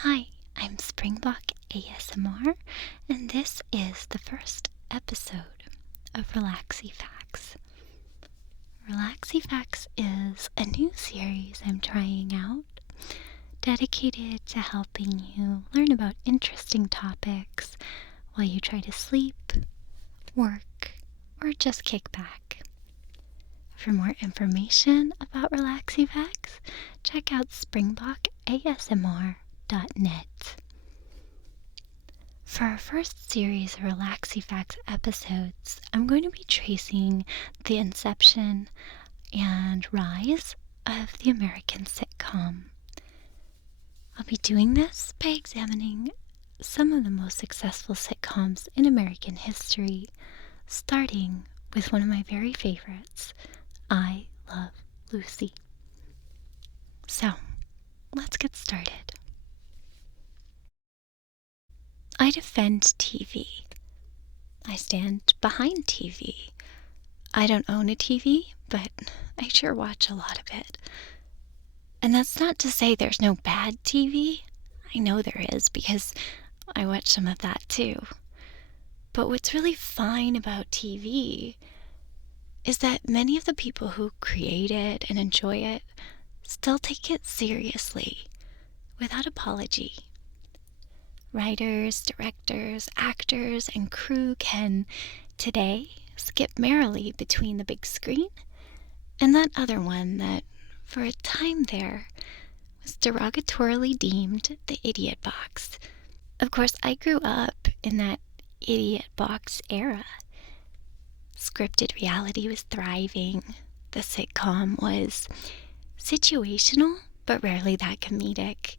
Hi, I'm Springbok ASMR, and this is the first episode of RelaxiFacts. RelaxiFacts is a new series I'm trying out, dedicated to helping you learn about interesting topics while you try to sleep, work, or just kick back. For more information about RelaxiFacts, check out springbokasmr.net. For our first series of RelaxiFacts episodes, I'm going to be tracing the inception and rise of the American sitcom. I'll be doing this by examining some of the most successful sitcoms in American history, starting with one of my very favorites, I Love Lucy. So, let's get started. I defend TV. I stand behind TV. I don't own a TV, but I sure watch a lot of it. And that's not to say there's no bad TV. I know there is, because I watch some of that too. But what's really fine about TV is that many of the people who create it and enjoy it still take it seriously, without apology. Writers, directors, actors, and crew can, today, skip merrily between the big screen and that other one that, for a time there, was derogatorily deemed the idiot box. Of course, I grew up in that idiot box era. Scripted reality was thriving. The sitcom was situational, but rarely that comedic.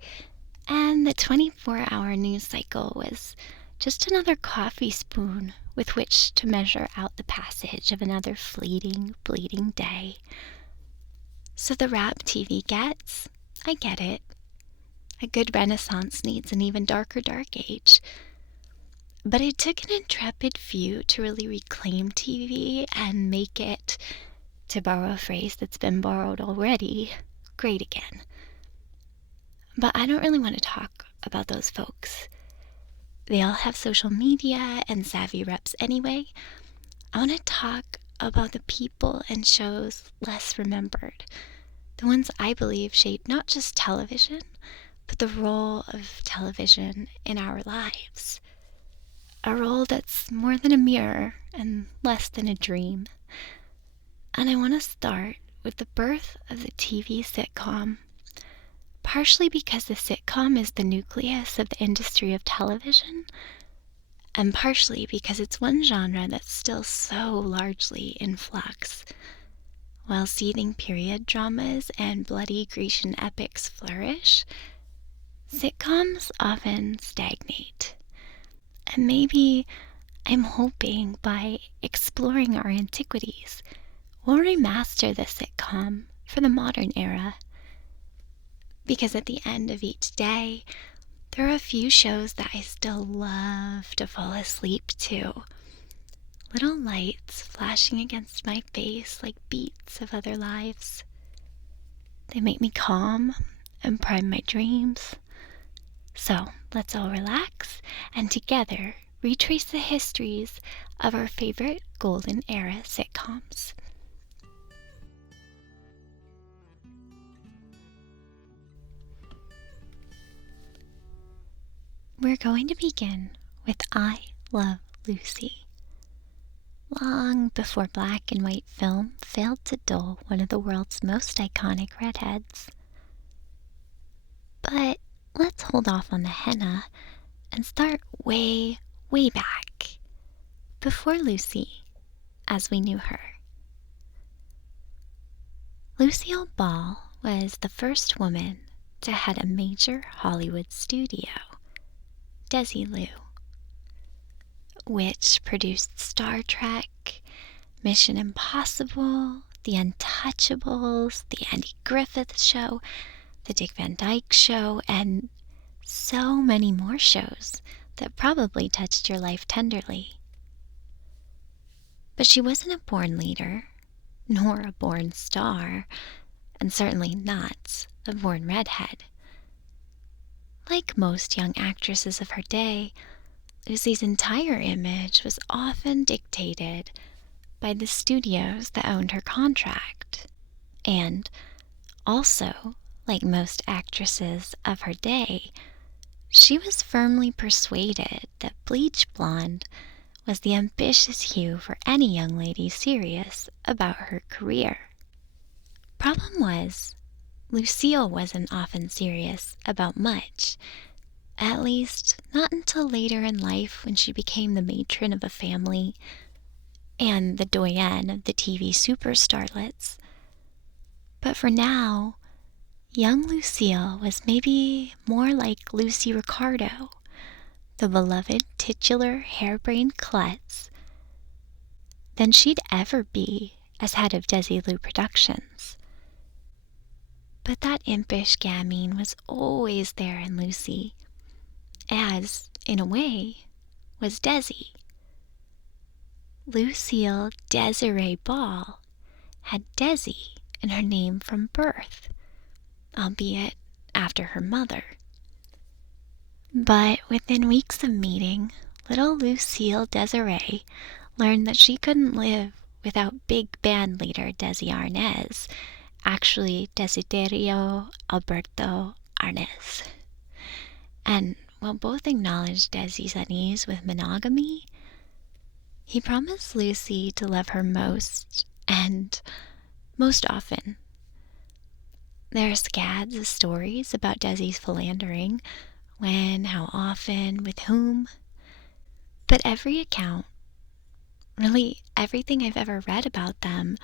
And the 24-hour news cycle was just another coffee spoon with which to measure out the passage of another fleeting, bleeding day. So the rap TV gets, I get it. A good renaissance needs an even darker dark age. But it took an intrepid few to really reclaim TV and make it, to borrow a phrase that's been borrowed already, great again. But I don't really want to talk about those folks. They all have social media and savvy reps anyway. I want to talk about the people and shows less remembered. The ones I believe shaped not just television, but the role of television in our lives. A role that's more than a mirror and less than a dream. And I want to start with the birth of the TV sitcom. Partially because the sitcom is the nucleus of the industry of television, and partially because it's one genre that's still so largely in flux. While seething period dramas and bloody Grecian epics flourish, sitcoms often stagnate. And maybe I'm hoping by exploring our antiquities, we'll remaster the sitcom for the modern era. Because at the end of each day, there are a few shows that I still love to fall asleep to. Little lights flashing against my face like beats of other lives. They make me calm and prime my dreams. So let's all relax and together retrace the histories of our favorite golden era sitcoms. We're going to begin with I Love Lucy. Long before black and white film failed to dull one of the world's most iconic redheads. But let's hold off on the henna and start way, way back, before Lucy, as we knew her. Lucille Ball was the first woman to head a major Hollywood studio, Desilu, which produced Star Trek, Mission Impossible, The Untouchables, The Andy Griffith Show, The Dick Van Dyke Show, and so many more shows that probably touched your life tenderly. But she wasn't a born leader, nor a born star, and certainly not a born redhead. Like most young actresses of her day, Lucy's entire image was often dictated by the studios that owned her contract. And also, like most actresses of her day, she was firmly persuaded that bleach blonde was the ambitious hue for any young lady serious about her career. Problem was, Lucille wasn't often serious about much, at least not until later in life when she became the matron of a family and the doyenne of the TV superstarlets. But for now, young Lucille was maybe more like Lucy Ricardo, the beloved titular harebrained klutz, than she'd ever be as head of Desilu Productions. But that impish gamine was always there in Lucy, as, in a way, was Desi. Lucille Desiree Ball had Desi in her name from birth, albeit after her mother. But within weeks of meeting, little Lucille Desiree learned that she couldn't live without big band leader Desi Arnaz, actually Desiderio Alberto Arnaz. And while both acknowledged Desi's unease with monogamy, he promised Lucy to love her most, and most often. There are scads of stories about Desi's philandering, when, how often, with whom. But every account, really everything I've ever read about them,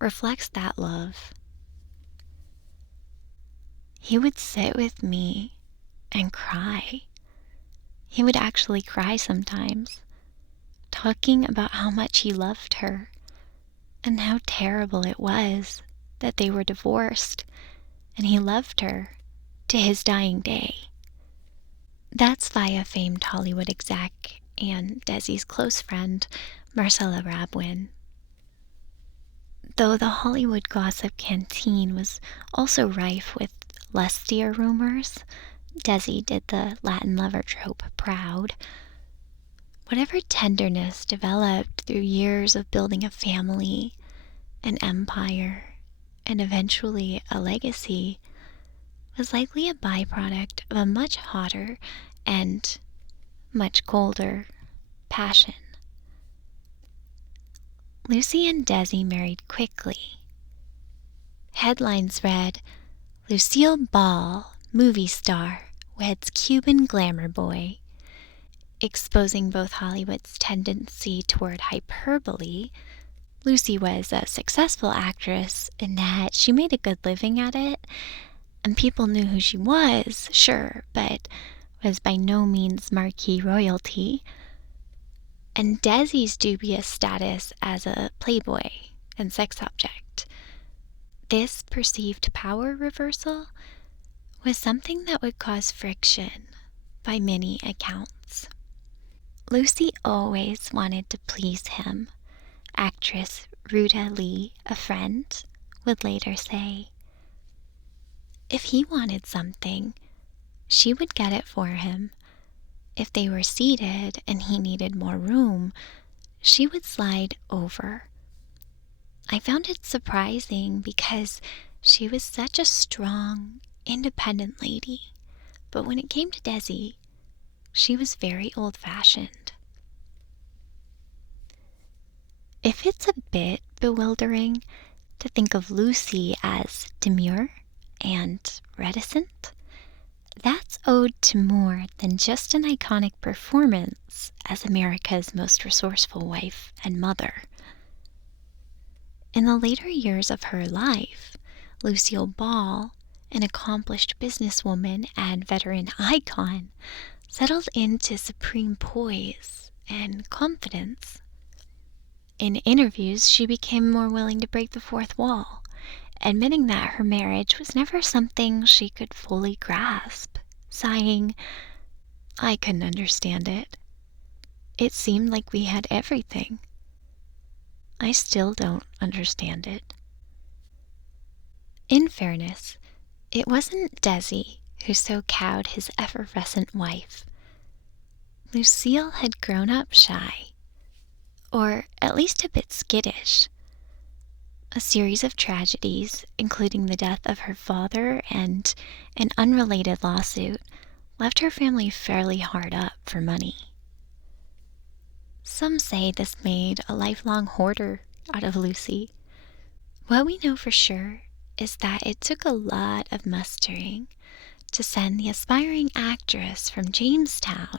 reflects that love. He would sit with me and cry. He would actually cry sometimes, talking about how much he loved her and how terrible it was that they were divorced and he loved her to his dying day. That's via famed Hollywood exec and Desi's close friend, Marcella Rabwin. Though the Hollywood gossip canteen was also rife with lustier rumors, Desi did the Latin lover trope proud. Whatever tenderness developed through years of building a family, an empire, and eventually a legacy was likely a byproduct of a much hotter and much colder passion. Lucy and Desi married quickly. Headlines read, "Lucille Ball, movie star, weds Cuban glamour boy," exposing both Hollywood's tendency toward hyperbole. Lucy was a successful actress in that she made a good living at it, and people knew who she was, sure, but was by no means marquee royalty. And Desi's dubious status as a playboy and sex object. This perceived power reversal was something that would cause friction by many accounts. Lucy always wanted to please him. Actress Ruta Lee, a friend, would later say, if he wanted something, she would get it for him. If they were seated and he needed more room, she would slide over. I found it surprising because she was such a strong, independent lady. But when it came to Desi, she was very old-fashioned. If it's a bit bewildering to think of Lucy as demure and reticent, that's owed to more than just an iconic performance as America's most resourceful wife and mother. In the later years of her life, Lucille Ball, an accomplished businesswoman and veteran icon, settled into supreme poise and confidence. In interviews, she became more willing to break the fourth wall, admitting that her marriage was never something she could fully grasp, sighing, "I couldn't understand it. It seemed like we had everything. I still don't understand it." In fairness, it wasn't Desi who so cowed his effervescent wife. Lucille had grown up shy, or at least a bit skittish. A series of tragedies, including the death of her father and an unrelated lawsuit, left her family fairly hard up for money. Some say this made a lifelong hoarder out of Lucy. What we know for sure is that it took a lot of mustering to send the aspiring actress from Jamestown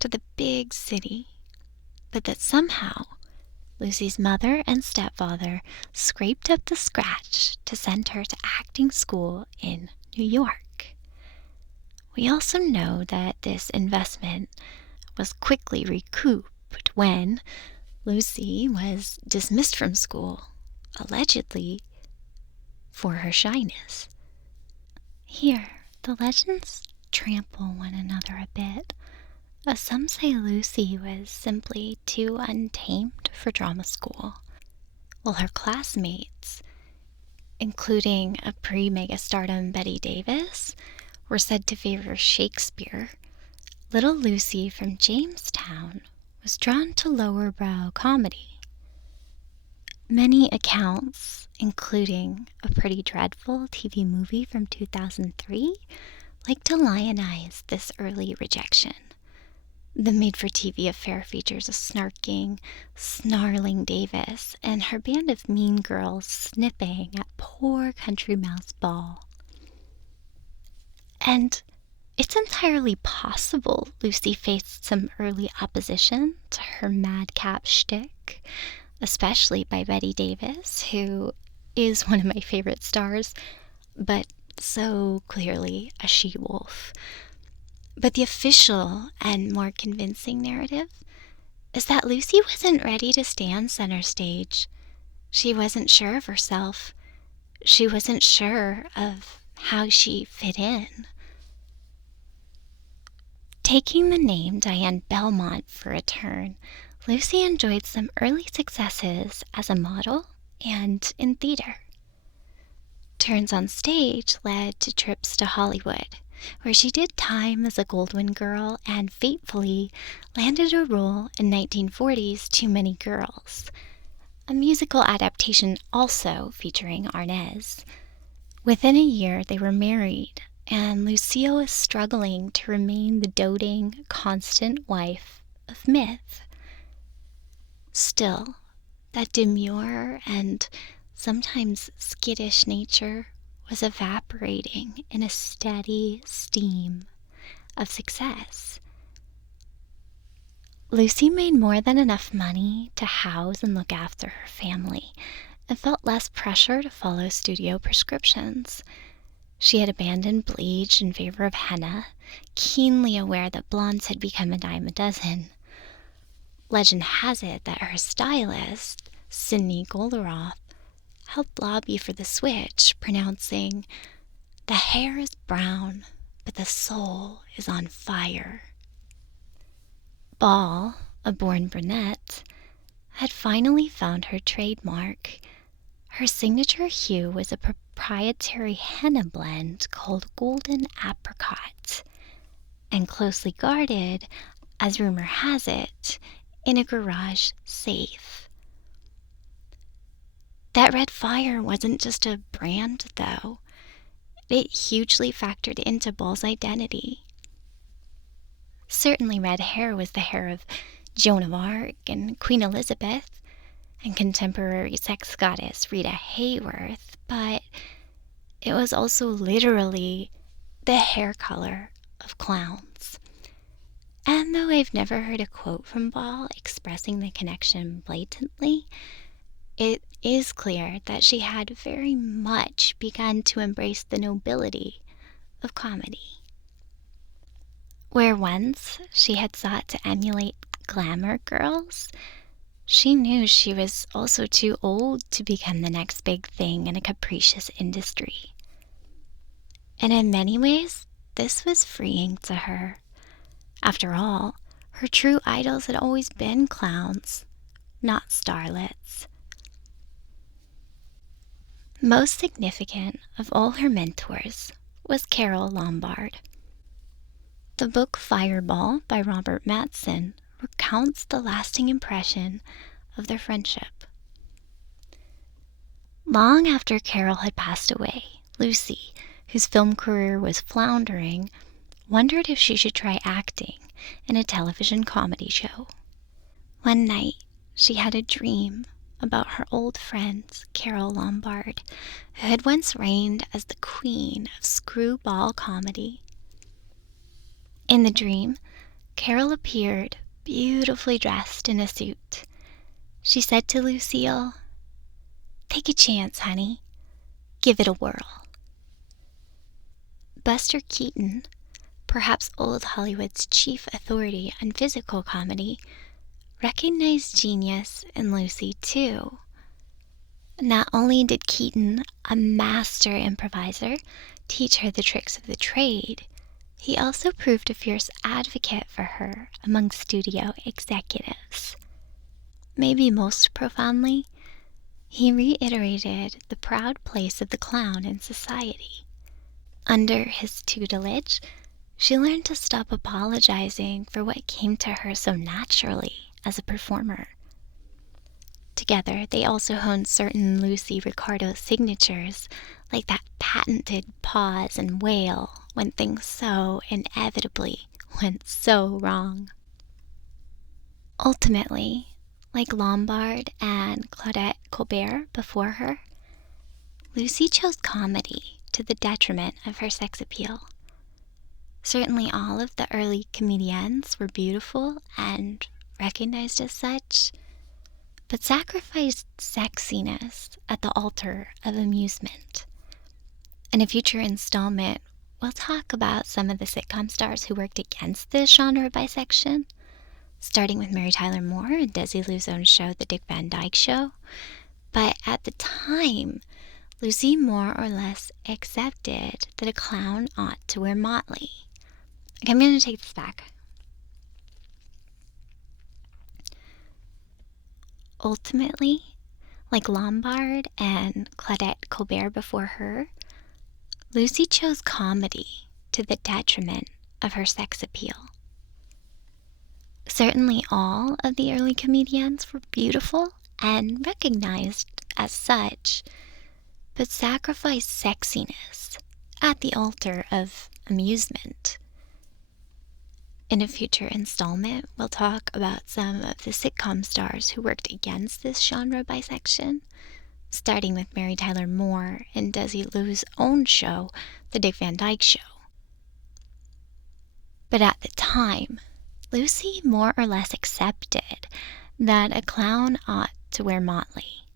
to the big city, but that somehow Lucy's mother and stepfather scraped up the scratch to send her to acting school in New York. We also know that this investment was quickly recouped when Lucy was dismissed from school, allegedly for her shyness. Here, the legends trample one another a bit. Some say Lucy was simply too untamed for drama school, while her classmates, including a pre-megastardom Betty Davis, were said to favor Shakespeare. Little Lucy from Jamestown was drawn to lower-brow comedy. Many accounts, including a pretty dreadful TV movie from 2003, like to lionize this early rejection. The made-for-TV affair features a snarking, snarling Davis and her band of mean girls snipping at poor country mouse Ball. And it's entirely possible Lucy faced some early opposition to her madcap shtick, especially by Betty Davis, who is one of my favorite stars, but so clearly a she-wolf. But the official and more convincing narrative is that Lucy wasn't ready to stand center stage. She wasn't sure of herself. She wasn't sure of how she fit in. Taking the name Diane Belmont for a turn, Lucy enjoyed some early successes as a model and in theater. Turns on stage led to trips to Hollywood, where she did time as a Goldwyn girl and fatefully landed a role in 1940's Too Many Girls, a musical adaptation also featuring Arnaz. Within a year, they were married, and Lucille is struggling to remain the doting, constant wife of myth. Still, that demure and sometimes skittish nature was evaporating in a steady steam of success. Lucy made more than enough money to house and look after her family and felt less pressure to follow studio prescriptions. She had abandoned bleach in favor of henna, keenly aware that blondes had become a dime a dozen. Legend has it that her stylist, Sidney Golderoth, helped lobby for the switch, pronouncing, "The hair is brown, but the soul is on fire." Ball, a born brunette, had finally found her trademark. Her signature hue was a proprietary henna blend called Golden Apricot, and closely guarded, as rumor has it, in a garage safe. That red fire wasn't just a brand, though. It hugely factored into Ball's identity. Certainly red hair was the hair of Joan of Arc and Queen Elizabeth and contemporary sex goddess Rita Hayworth, but it was also literally the hair color of clowns. And though I've never heard a quote from Ball expressing the connection blatantly, it is clear that she had very much begun to embrace the nobility of comedy. Where once she had sought to emulate glamour girls, she knew she was also too old to become the next big thing in a capricious industry. And in many ways, this was freeing to her. After all, her true idols had always been clowns, not starlets. Most significant of all her mentors was Carol Lombard. The book Fireball by Robert Matson recounts the lasting impression of their friendship. Long after Carol had passed away, Lucy, whose film career was floundering, wondered if she should try acting in a television comedy show. One night, she had a dream about her old friend, Carol Lombard, who had once reigned as the queen of screwball comedy. In the dream, Carol appeared beautifully dressed in a suit. She said to Lucille, "Take a chance, honey. Give it a whirl." Buster Keaton, perhaps old Hollywood's chief authority on physical comedy, recognized genius in Lucy too. Not only did Keaton, a master improviser, teach her the tricks of the trade, he also proved a fierce advocate for her among studio executives. Maybe most profoundly, he reiterated the proud place of the clown in society. Under his tutelage, she learned to stop apologizing for what came to her so naturally as a performer. Together, they also honed certain Lucy Ricardo signatures, like that patented pause and wail when things so inevitably went so wrong. Ultimately, like Lombard and Claudette Colbert before her, Lucy chose comedy to the detriment of her sex appeal. Certainly all of the early comedians were beautiful and recognized as such, but sacrificed sexiness at the altar of amusement. In a future installment, we'll talk about some of the sitcom stars who worked against this genre of bisection, starting with Mary Tyler Moore and Desilu's own show, The Dick Van Dyke Show. But at the time, Lucy more or less accepted that a clown ought to wear motley. Okay, I'm going to take this back. Ultimately, like Lombard and Claudette Colbert before her, Lucy chose comedy to the detriment of her sex appeal. Certainly all of the early comedians were beautiful and recognized as such, but sacrificed sexiness at the altar of amusement. In a future installment, we'll talk about some of the sitcom stars who worked against this genre bisection, starting with Mary Tyler Moore and Desilu's own show, The Dick Van Dyke Show. But at the time, Lucy more or less accepted that a clown ought to wear motley.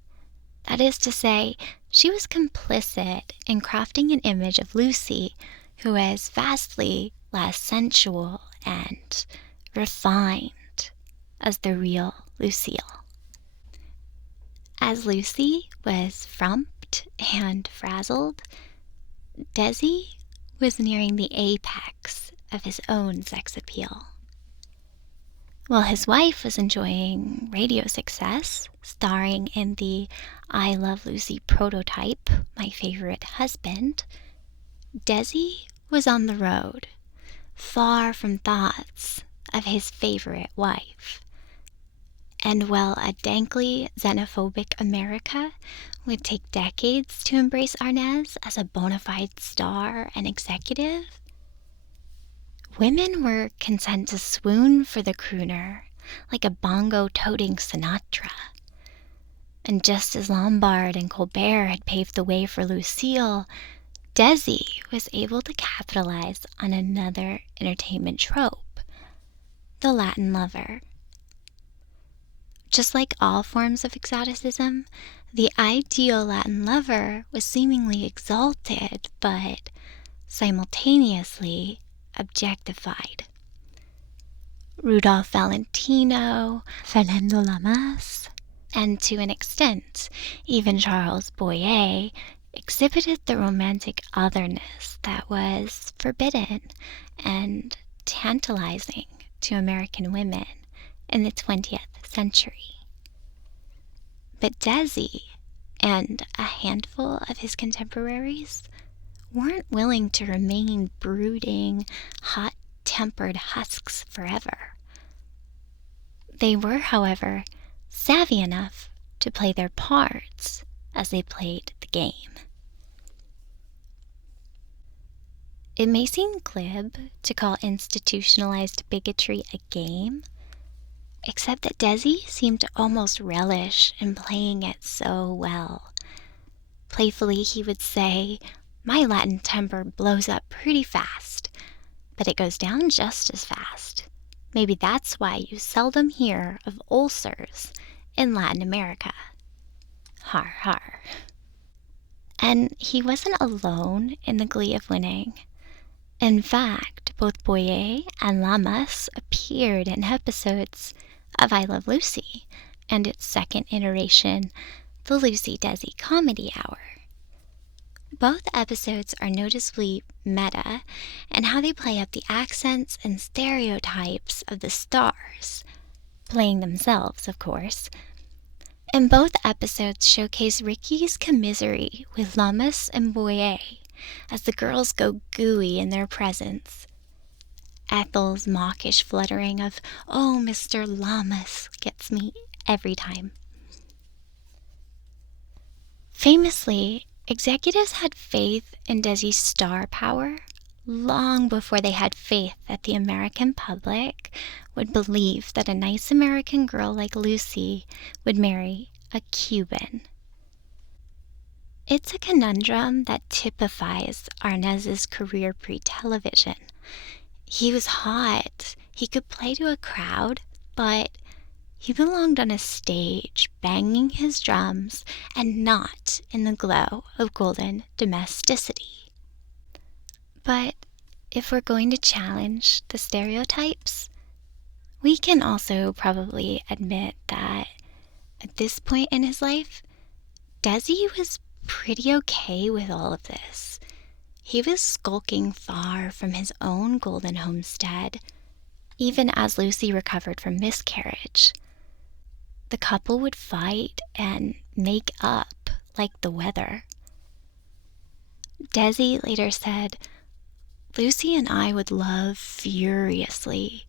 That is to say, she was complicit in crafting an image of Lucy who was vastly less sensual and refined as the real Lucille. As Lucy was frumped and frazzled, Desi was nearing the apex of his own sex appeal. While his wife was enjoying radio success, starring in the I Love Lucy prototype, My Favorite Husband, Desi was on the road, far from thoughts of his favorite wife. And while a dankly xenophobic America would take decades to embrace Arnaz as a bona fide star and executive, women were content to swoon for the crooner like a bongo-toting Sinatra. And just as Lombard and Colbert had paved the way for Lucille, Desi was able to capitalize on another entertainment trope, the Latin lover. Just like all forms of exoticism, the ideal Latin lover was seemingly exalted, but simultaneously objectified. Rudolph Valentino, Fernando Lamas, and to an extent, even Charles Boyer, exhibited the romantic otherness that was forbidden and tantalizing to American women in the 20th century. But Desi and a handful of his contemporaries weren't willing to remain brooding, hot-tempered husks forever. They were, however, savvy enough to play their parts as they played the game. It may seem glib to call institutionalized bigotry a game, except that Desi seemed to almost relish in playing it so well. Playfully, he would say, "My Latin temper blows up pretty fast, but it goes down just as fast. Maybe that's why you seldom hear of ulcers in Latin America." Har har. And he wasn't alone in the glee of winning. In fact, both Boyer and Lamas appeared in episodes of I Love Lucy and its second iteration, the Lucy Desi Comedy Hour. Both episodes are noticeably meta in how they play up the accents and stereotypes of the stars, playing themselves, of course. And both episodes showcase Ricky's commisery with Lamas and Boyer as the girls go gooey in their presence. Ethel's mawkish fluttering of, "Oh, Mr. Lamas," gets me every time. Famously, executives had faith in Desi's star power long before they had faith that the American public would believe that a nice American girl like Lucy would marry a Cuban. It's a conundrum that typifies Arnaz's career pre-television. He was hot, he could play to a crowd, but he belonged on a stage banging his drums and not in the glow of golden domesticity. But if we're going to challenge the stereotypes, we can also probably admit that at this point in his life, Desi was pretty okay with all of this. He was skulking far from his own golden homestead, even as Lucy recovered from miscarriage. The couple would fight and make up like the weather. Desi later said, "Lucy and I would love furiously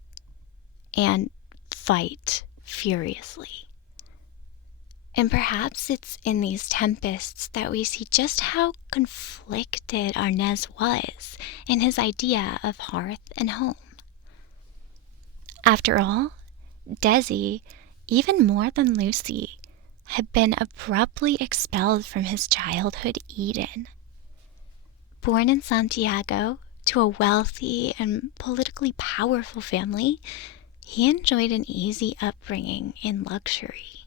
and fight furiously." And perhaps it's in these tempests that we see just how conflicted Arnaz was in his idea of hearth and home. After all, Desi, even more than Lucy, had been abruptly expelled from his childhood Eden. Born in Santiago to a wealthy and politically powerful family, he enjoyed an easy upbringing in luxury.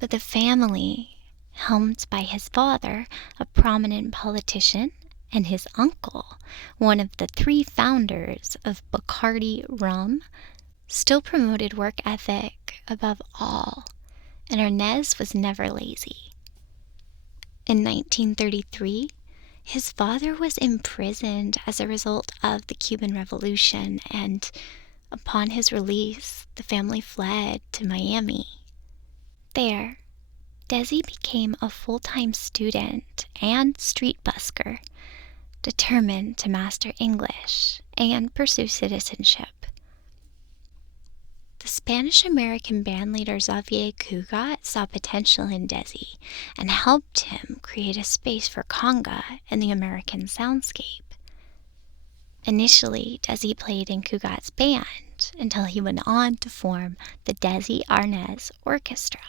But the family, helmed by his father, a prominent politician, and his uncle, one of the 3 founders of Bacardi rum, still promoted work ethic above all, and Arnaz was never lazy. In 1933, his father was imprisoned as a result of the Cuban Revolution, and upon his release, the family fled to Miami. There, Desi became a full-time student and street busker, determined to master English and pursue citizenship. The Spanish-American bandleader Xavier Cugat saw potential in Desi and helped him create a space for conga in the American soundscape. Initially, Desi played in Cugat's band until he went on to form the Desi Arnaz Orchestra.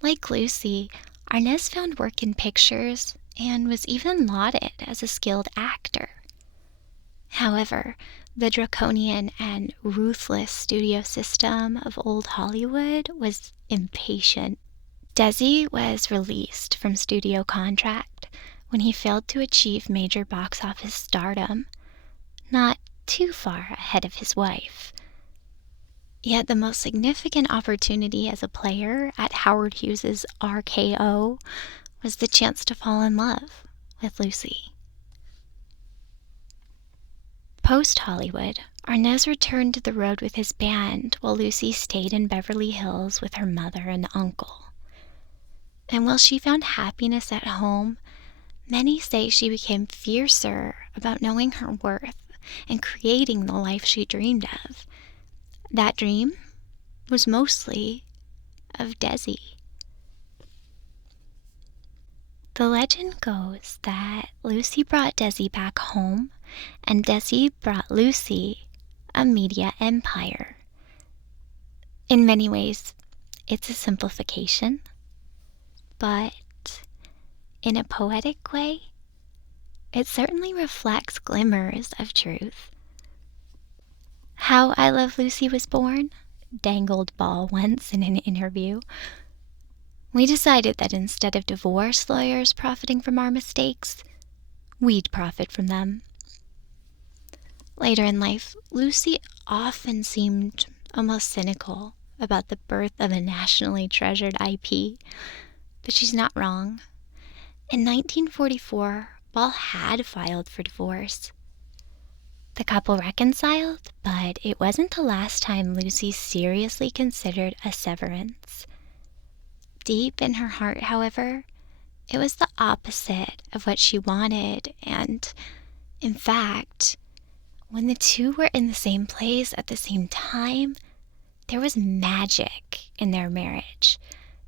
Like Lucy, Arnaz found work in pictures and was even lauded as a skilled actor. However, the draconian and ruthless studio system of old Hollywood was impatient. Desi was released from studio contract when he failed to achieve major box office stardom, not too far ahead of his wife. Yet the most significant opportunity as a player at Howard Hughes's RKO was the chance to fall in love with Lucy. Post-Hollywood, Arnaz returned to the road with his band while Lucy stayed in Beverly Hills with her mother and uncle. And while she found happiness at home, Many say she became fiercer about knowing her worth and creating the life she dreamed of. That dream was mostly of Desi. The legend goes that Lucy brought Desi back home, and Desi brought Lucy a media empire. In many ways, it's a simplification, but in a poetic way, it certainly reflects glimmers of truth. How I Love Lucy was born, dangled Ball once in an interview. We decided that instead of divorce lawyers profiting from our mistakes, we'd profit from them. Later in life, Lucy often seemed almost cynical about the birth of a nationally treasured IP, but she's not wrong. In 1944, Ball had filed for divorce. The couple reconciled, but it wasn't the last time Lucy seriously considered a severance. Deep in her heart, however, it was the opposite of what she wanted, and, in fact, when the two were in the same place at the same time, there was magic in their marriage.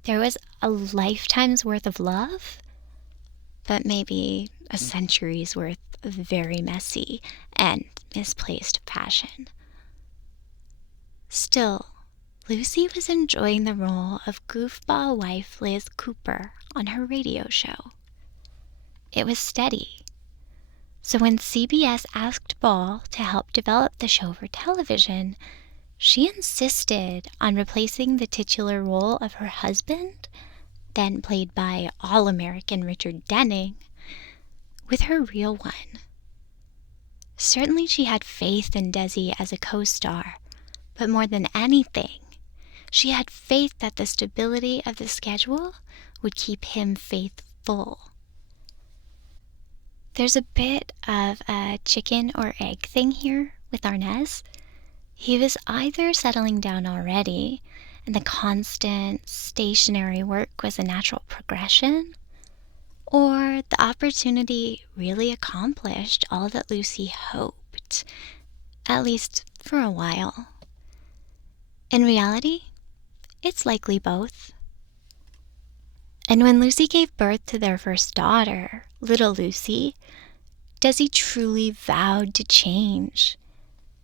There was a lifetime's worth of love, but maybe a century's worth of very messy and misplaced passion. Still, Lucy was enjoying the role of goofball wife Liz Cooper on her radio show. It was steady. So when CBS asked Ball to help develop the show for television, she insisted on replacing the titular role of her husband, then played by All-American Richard Denning, with her real one. Certainly she had faith in Desi as a co-star, but more than anything, she had faith that the stability of the schedule would keep him faithful. There's a bit of a chicken or egg thing here with Arnaz. He was either settling down already, and the constant stationary work was a natural progression, or the opportunity really accomplished all that Lucy hoped, at least for a while. In reality, it's likely both. And when Lucy gave birth to their first daughter, little Lucy, Desi truly vowed to change.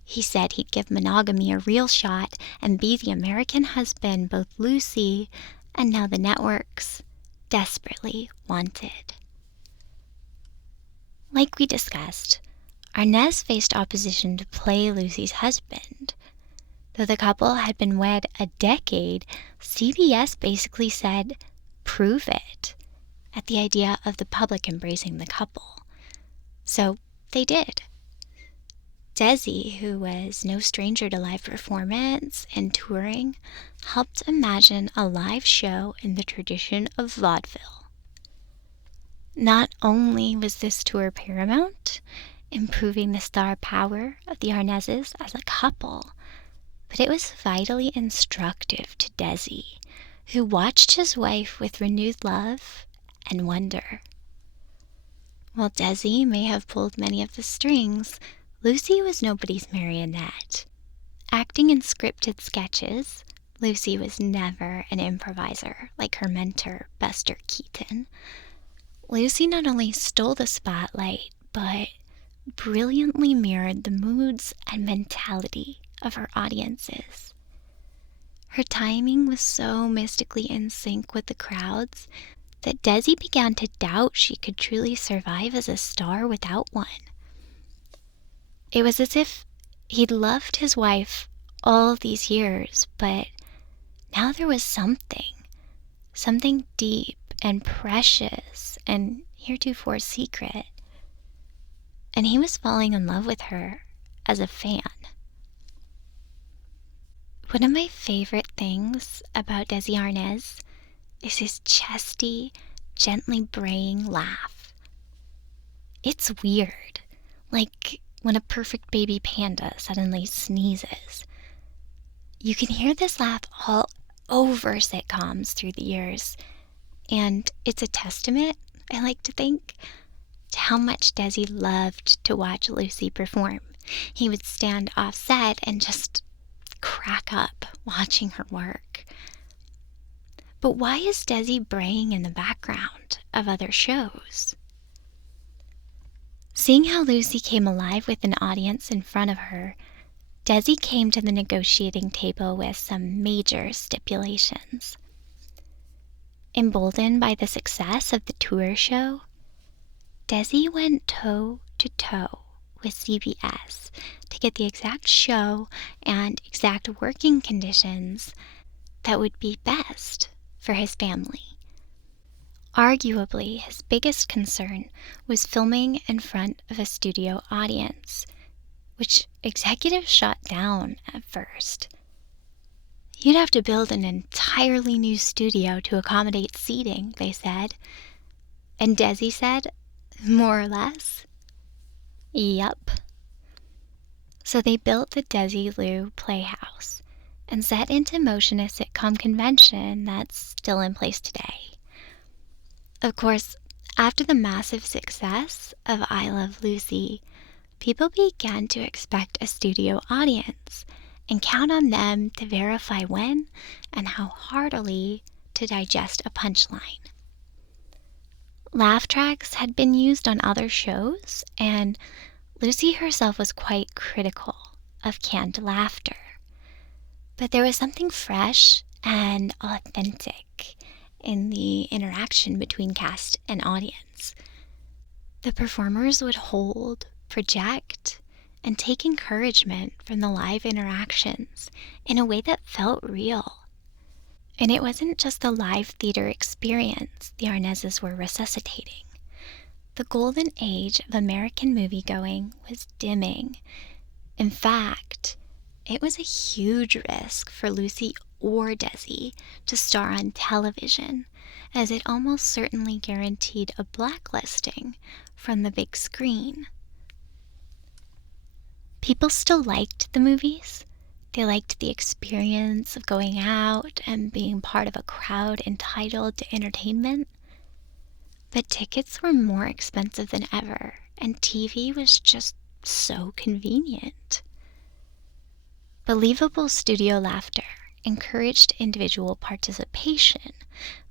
He said he'd give monogamy a real shot and be the American husband both Lucy and now the networks desperately wanted. Like we discussed, Arnaz faced opposition to play Lucy's husband. Though the couple had been wed a decade, CBS basically said, "Prove it," at the idea of the public embracing the couple. So they did. Desi, who was no stranger to live performance and touring, helped imagine a live show in the tradition of vaudeville. Not only was this tour paramount, improving the star power of the Arnazes as a couple, but it was vitally instructive to Desi, who watched his wife with renewed love and wonder. While Desi may have pulled many of the strings, Lucy was nobody's marionette. Acting in scripted sketches, Lucy was never an improviser like her mentor, Buster Keaton. Lucy not only stole the spotlight, but brilliantly mirrored the moods and mentality of her audiences. Her timing was so mystically in sync with the crowds that Desi began to doubt she could truly survive as a star without one. It was as if he'd loved his wife all these years, but now there was something deep and precious and heretofore secret, and he was falling in love with her as a fan. One of my favorite things about Desi Arnaz is his chesty, gently braying laugh. It's weird, like when a perfect baby panda suddenly sneezes. You can hear this laugh all over sitcoms through the years, and it's a testament, I like to think, how much Desi loved to watch Lucy perform. He would stand off set and just crack up watching her work. But why is Desi braying in the background of other shows? Seeing how Lucy came alive with an audience in front of her, Desi came to the negotiating table with some major stipulations. Emboldened by the success of the tour show, Desi went toe-to-toe with CBS to get the exact show and exact working conditions that would be best for his family. Arguably, his biggest concern was filming in front of a studio audience, which executives shot down at first. You'd have to build an entirely new studio to accommodate seating, they said. And Desi said, more or less, yup. So they built the Desi Lou Playhouse and set into motion a sitcom convention that's still in place today. Of course, after the massive success of I Love Lucy, people began to expect a studio audience and count on them to verify when and how heartily to digest a punchline. Laugh tracks had been used on other shows, and Lucy herself was quite critical of canned laughter. But there was something fresh and authentic in the interaction between cast and audience. The performers would hold, project, and take encouragement from the live interactions in a way that felt real. And it wasn't just the live theater experience the Arnazes were resuscitating. The golden age of American moviegoing was dimming. In fact, it was a huge risk for Lucy or Desi to star on television, as it almost certainly guaranteed a blacklisting from the big screen. People still liked the movies. They liked the experience of going out and being part of a crowd entitled to entertainment. But tickets were more expensive than ever, and TV was just so convenient. Believable studio laughter encouraged individual participation,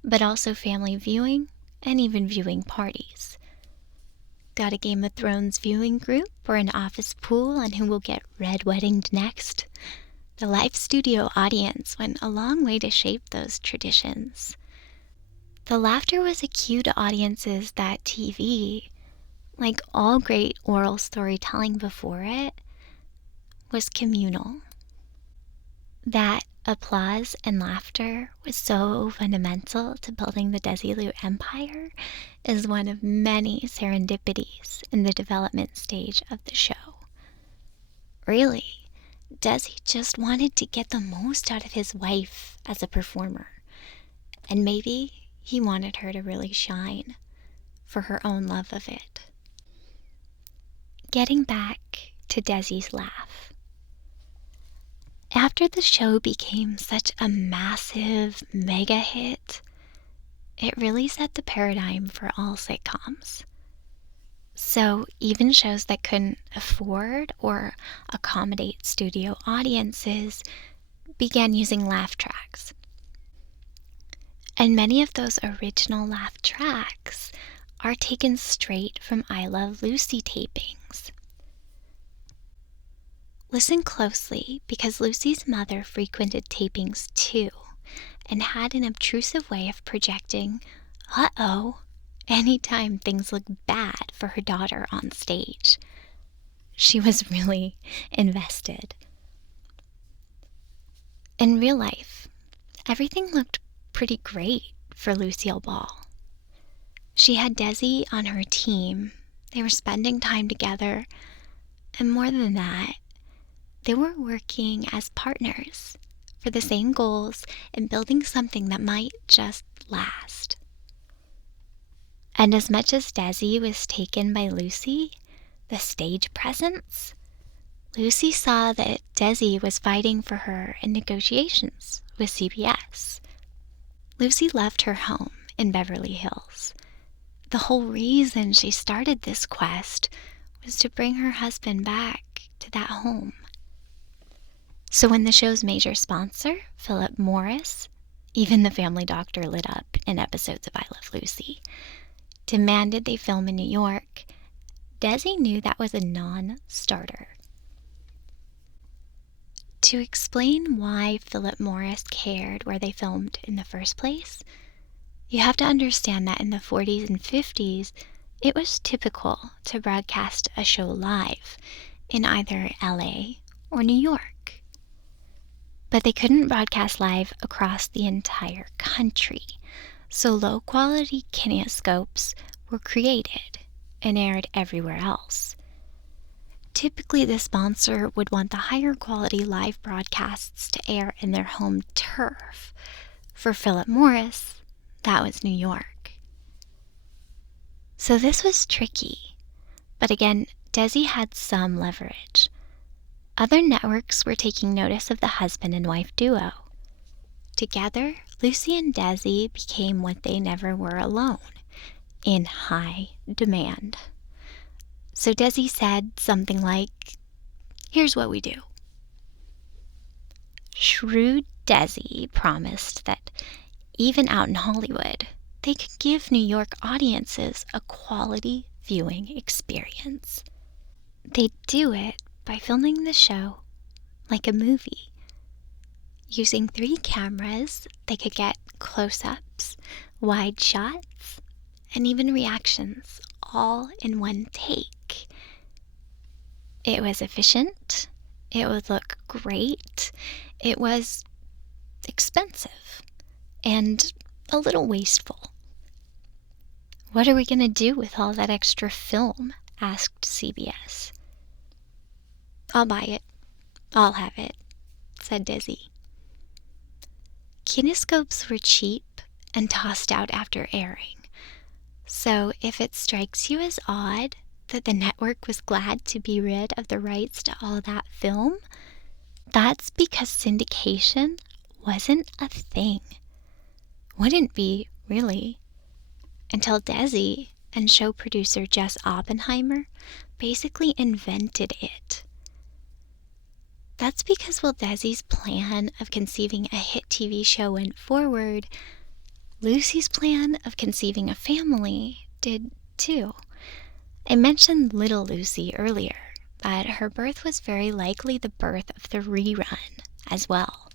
but also family viewing and even viewing parties. Got a Game of Thrones viewing group or an office pool on who will get red weddinged next? The live studio audience went a long way to shape those traditions. The laughter was a cue to audiences that TV, like all great oral storytelling before it, was communal. That applause and laughter was so fundamental to building the Desilu empire is one of many serendipities in the development stage of the show. Really, Desi just wanted to get the most out of his wife as a performer, and maybe he wanted her to really shine for her own love of it. Getting back to Desi's laugh. After the show became such a massive mega hit, it really set the paradigm for all sitcoms. So even shows that couldn't afford or accommodate studio audiences began using laugh tracks. And many of those original laugh tracks are taken straight from I Love Lucy tapings. Listen closely, because Lucy's mother frequented tapings too, and had an obtrusive way of projecting, uh-oh, anytime things looked bad for her daughter on stage. She was really invested. In real life, everything looked pretty great for Lucille Ball. She had Desi on her team. They were spending time together, and more than that, they were working as partners for the same goals and building something that might just last. And as much as Desi was taken by Lucy, the stage presence, Lucy saw that Desi was fighting for her in negotiations with CBS. Lucy left her home in Beverly Hills. The whole reason she started this quest was to bring her husband back to that home. So when the show's major sponsor, Philip Morris, even the family doctor lit up in episodes of I Love Lucy, demanded they film in New York, Desi knew that was a non-starter. To explain why Philip Morris cared where they filmed in the first place, you have to understand that in the 40s and 50s, it was typical to broadcast a show live in either LA or New York. But they couldn't broadcast live across the entire country, so low-quality kinescopes were created and aired everywhere else. Typically, the sponsor would want the higher quality live broadcasts to air in their home turf. For Philip Morris, that was New York. So this was tricky. But again, Desi had some leverage. Other networks were taking notice of the husband and wife duo. Together, Lucy and Desi became what they never were alone, in high demand. So Desi said something like, "Here's what we do." Shrewd Desi promised that even out in Hollywood, they could give New York audiences a quality viewing experience. They'd do it by filming the show like a movie. Using 3 cameras, they could get close-ups, wide shots, and even reactions all in one take. It was efficient, it would look great, it was expensive, and a little wasteful. "What are we going to do with all that extra film?" asked CBS. "I'll buy it. I'll have it," said Desi. Kinescopes were cheap and tossed out after airing. So if it strikes you as odd that the network was glad to be rid of the rights to all that film, that's because syndication wasn't a thing. Wouldn't be, really, until Desi and show producer Jess Oppenheimer basically invented it. That's because while Desi's plan of conceiving a hit TV show went forward, Lucy's plan of conceiving a family did too. I mentioned Little Lucy earlier, but her birth was very likely the birth of the rerun as well.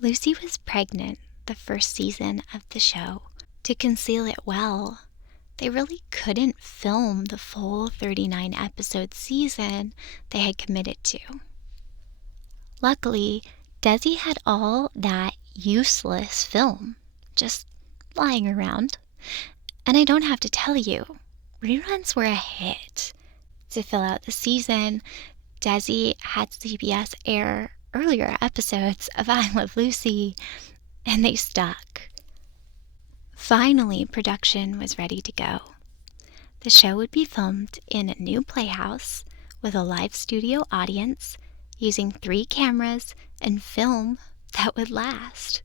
Lucy was pregnant the first season of the show. To conceal it well, they really couldn't film the full 39-episode season they had committed to. Luckily, Desi had all that useless film just lying around. And I don't have to tell you, reruns were a hit. To fill out the season, Desi had CBS air earlier episodes of I Love Lucy, and they stuck. Finally, production was ready to go. The show would be filmed in a new playhouse with a live studio audience, using 3 cameras and film that would last.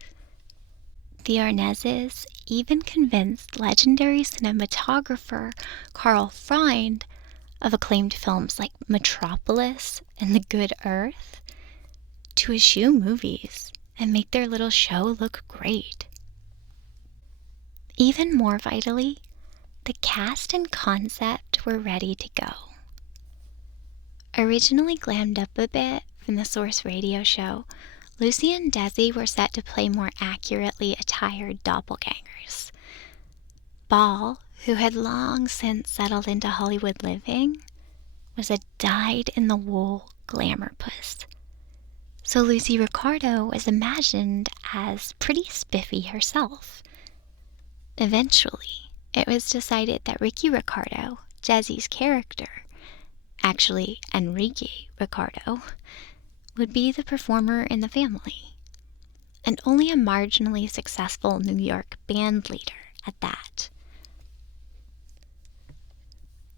The Arnazes even convinced legendary cinematographer Carl Freund of acclaimed films like Metropolis and The Good Earth to eschew movies and make their little show look great. Even more vitally, the cast and concept were ready to go. Originally glammed up a bit from the Source radio show, Lucy and Desi were set to play more accurately attired doppelgangers. Ball, who had long since settled into Hollywood living, was a dyed-in-the-wool glamour puss. So Lucy Ricardo was imagined as pretty spiffy herself. Eventually, it was decided that Ricky Ricardo, Desi's character, actually Enrique Ricardo, would be the performer in the family, and only a marginally successful New York band leader at that.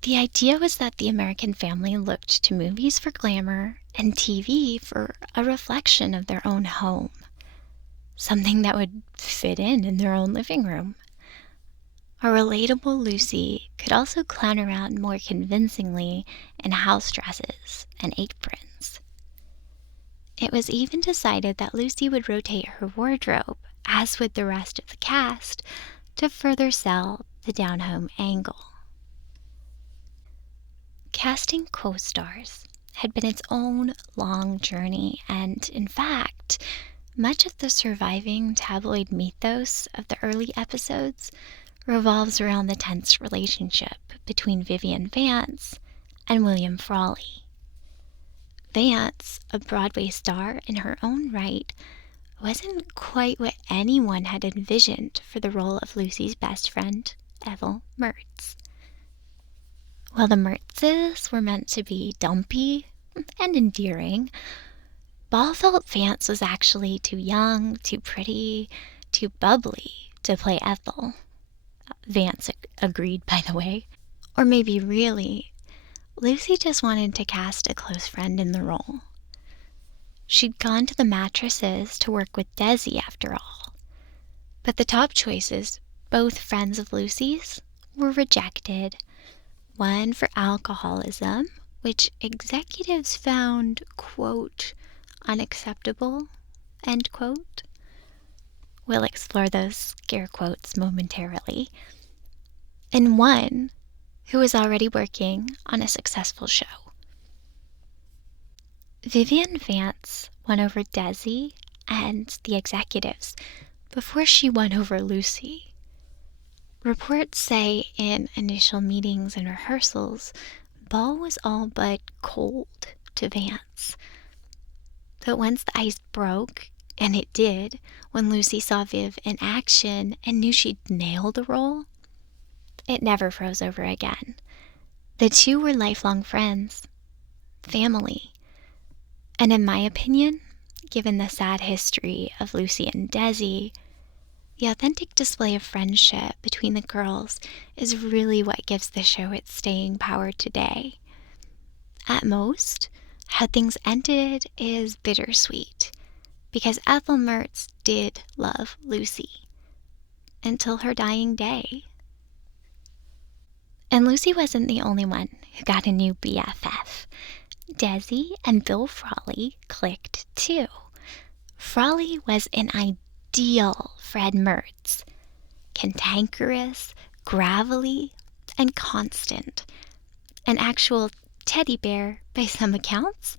The idea was that the American family looked to movies for glamour and TV for a reflection of their own home, something that would fit in their own living room. A relatable Lucy could also clown around more convincingly in house dresses and aprons. It was even decided that Lucy would rotate her wardrobe, as would the rest of the cast, to further sell the down-home angle. Casting co-stars had been its own long journey, and in fact, much of the surviving tabloid mythos of the early episodes revolves around the tense relationship between Vivian Vance and William Frawley. Vance, a Broadway star in her own right, wasn't quite what anyone had envisioned for the role of Lucy's best friend, Ethel Mertz. While the Mertzes were meant to be dumpy and endearing, Ball felt Vance was actually too young, too pretty, too bubbly to play Ethel. Vance agreed, by the way. Or maybe really, Lucy just wanted to cast a close friend in the role. She'd gone to the mattresses to work with Desi after all. But the top choices, both friends of Lucy's, were rejected. One for alcoholism, which executives found, quote, unacceptable, end quote. We'll explore those scare quotes momentarily. And one who was already working on a successful show. Vivian Vance won over Desi and the executives before she won over Lucy. Reports say in initial meetings and rehearsals, Ball was all but cold to Vance. But once the ice broke, and it did, when Lucy saw Viv in action and knew she'd nailed the role, it never froze over again. The two were lifelong friends, family. And in my opinion, given the sad history of Lucy and Desi, the authentic display of friendship between the girls is really what gives the show its staying power today. At most, how things ended is bittersweet, because Ethel Mertz did love Lucy until her dying day. And Lucy wasn't the only one who got a new BFF. Desi and Bill Frawley clicked too. Frawley was an ideal Fred Mertz, cantankerous, gravelly, and constant. An actual teddy bear by some accounts.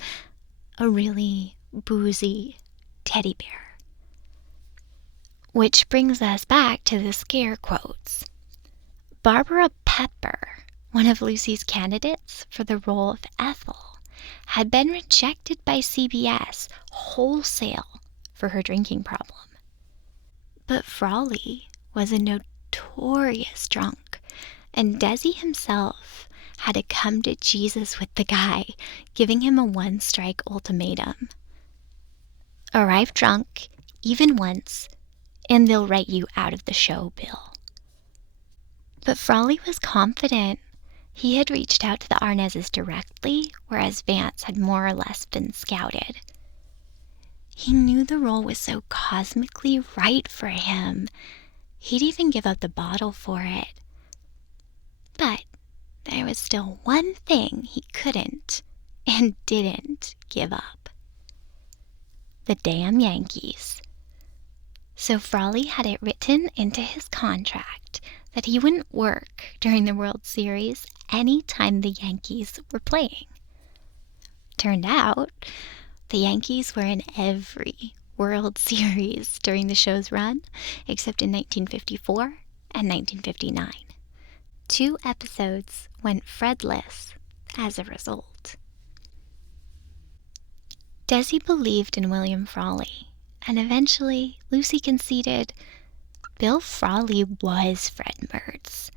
A really boozy teddy bear. Which brings us back to the scare quotes. Barbara Pepper, one of Lucy's candidates for the role of Ethel, had been rejected by CBS wholesale for her drinking problem. But Frawley was a notorious drunk, and Desi himself had to come to Jesus with the guy, giving him a one-strike ultimatum. Arrive drunk, even once, and they'll write you out of the show, Bill. But Frawley was confident. He had reached out to the Arnazes directly, whereas Vance had more or less been scouted. He knew the role was so cosmically right for him, he'd even give up the bottle for it. But there was still one thing he couldn't and didn't give up. The damn Yankees. So Frawley had it written into his contract that he wouldn't work during the World Series any time the Yankees were playing. Turned out, the Yankees were in every World Series during the show's run, except in 1954 and 1959. 2 episodes went Fredless as a result. Desi believed in William Frawley, and eventually Lucy conceded Bill Frawley was Fred Mertz,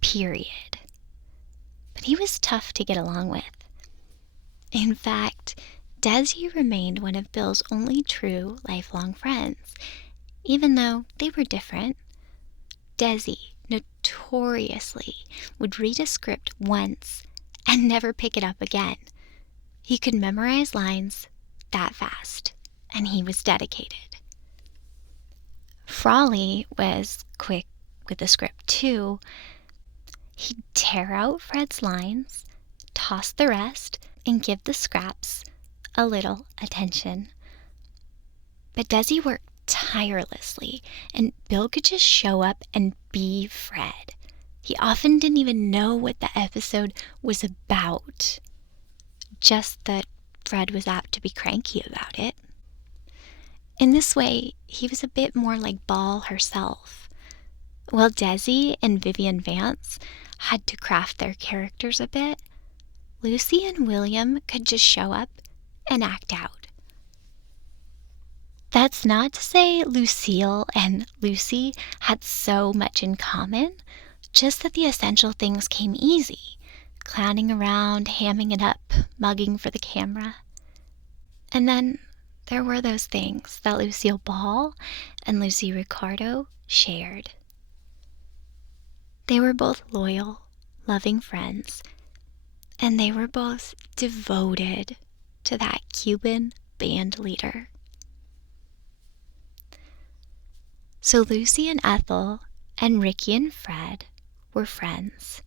period. But he was tough to get along with. In fact, Desi remained one of Bill's only true lifelong friends, even though they were different. Desi notoriously would read a script once and never pick it up again. He could memorize lines that fast, and he was dedicated. Frawley was quick with the script too. He'd tear out Fred's lines, toss the rest, and give the scraps a little attention. But Desi worked tirelessly, and Bill could just show up and be Fred. He often didn't even know what the episode was about, just that Fred was apt to be cranky about it. In this way, he was a bit more like Ball herself. While Desi and Vivian Vance had to craft their characters a bit, Lucy and William could just show up and act out. That's not to say Lucille and Lucy had so much in common, just that the essential things came easy, clowning around, hamming it up, mugging for the camera. And then there were those things that Lucille Ball and Lucy Ricardo shared. They were both loyal, loving friends, and they were both devoted to that Cuban band leader. So Lucy and Ethel and Ricky and Fred were friends.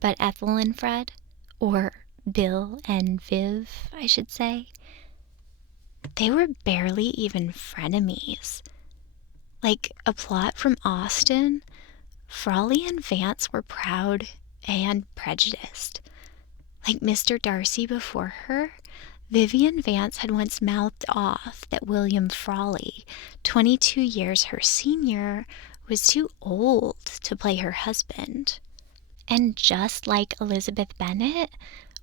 But Ethel and Fred, or Bill and Viv, I should say, they were barely even frenemies. Like a plot from Austen, Frawley and Vance were proud and prejudiced. Like Mr. Darcy before her, Vivian Vance had once mouthed off that William Frawley, 22 years her senior, was too old to play her husband. And just like Elizabeth Bennet,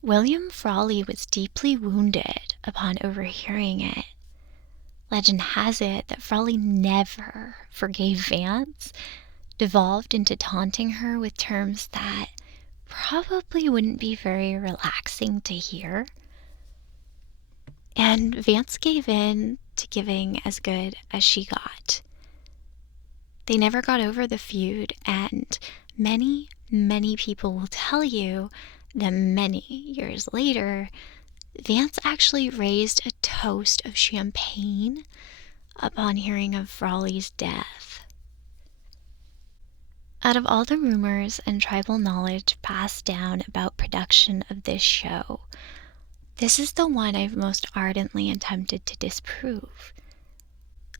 William Frawley was deeply wounded upon overhearing it. Legend has it that Frawley never forgave Vance, devolved into taunting her with terms that probably wouldn't be very relaxing to hear. And Vance gave in to giving as good as she got. They never got over the feud, and many people will tell you that many years later, Vance actually raised a toast of champagne upon hearing of Frawley's death. Out of all the rumors and tribal knowledge passed down about production of this show, this is the one I've most ardently attempted to disprove.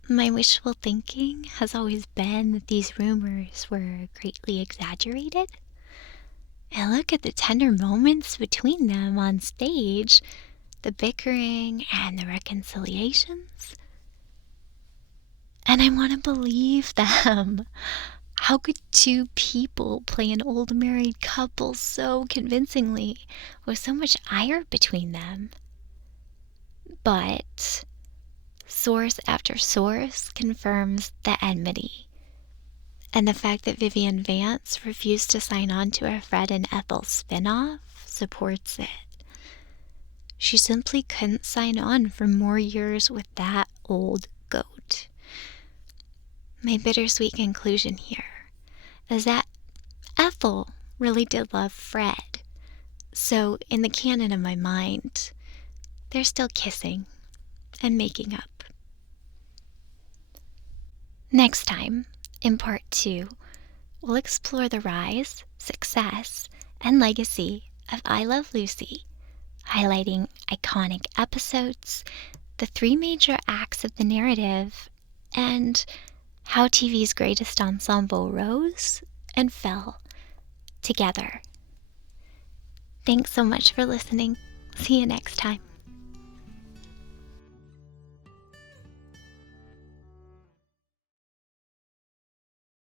My wishful thinking has always been that these rumors were greatly exaggerated. And look at the tender moments between them on stage, the bickering and the reconciliations. And I want to believe them. How could two people play an old married couple so convincingly with so much ire between them? But source after source confirms the enmity. And the fact that Vivian Vance refused to sign on to a Fred and Ethel spinoff supports it. She simply couldn't sign on for more years with that old goat. My bittersweet conclusion here is that Ethel really did love Fred. So in the canon of my mind, they're still kissing and making up. Next time, in part 2, we'll explore the rise, success, and legacy of I Love Lucy, highlighting iconic episodes, the 3 major acts of the narrative, and how TV's greatest ensemble rose and fell together. Thanks so much for listening. See you next time.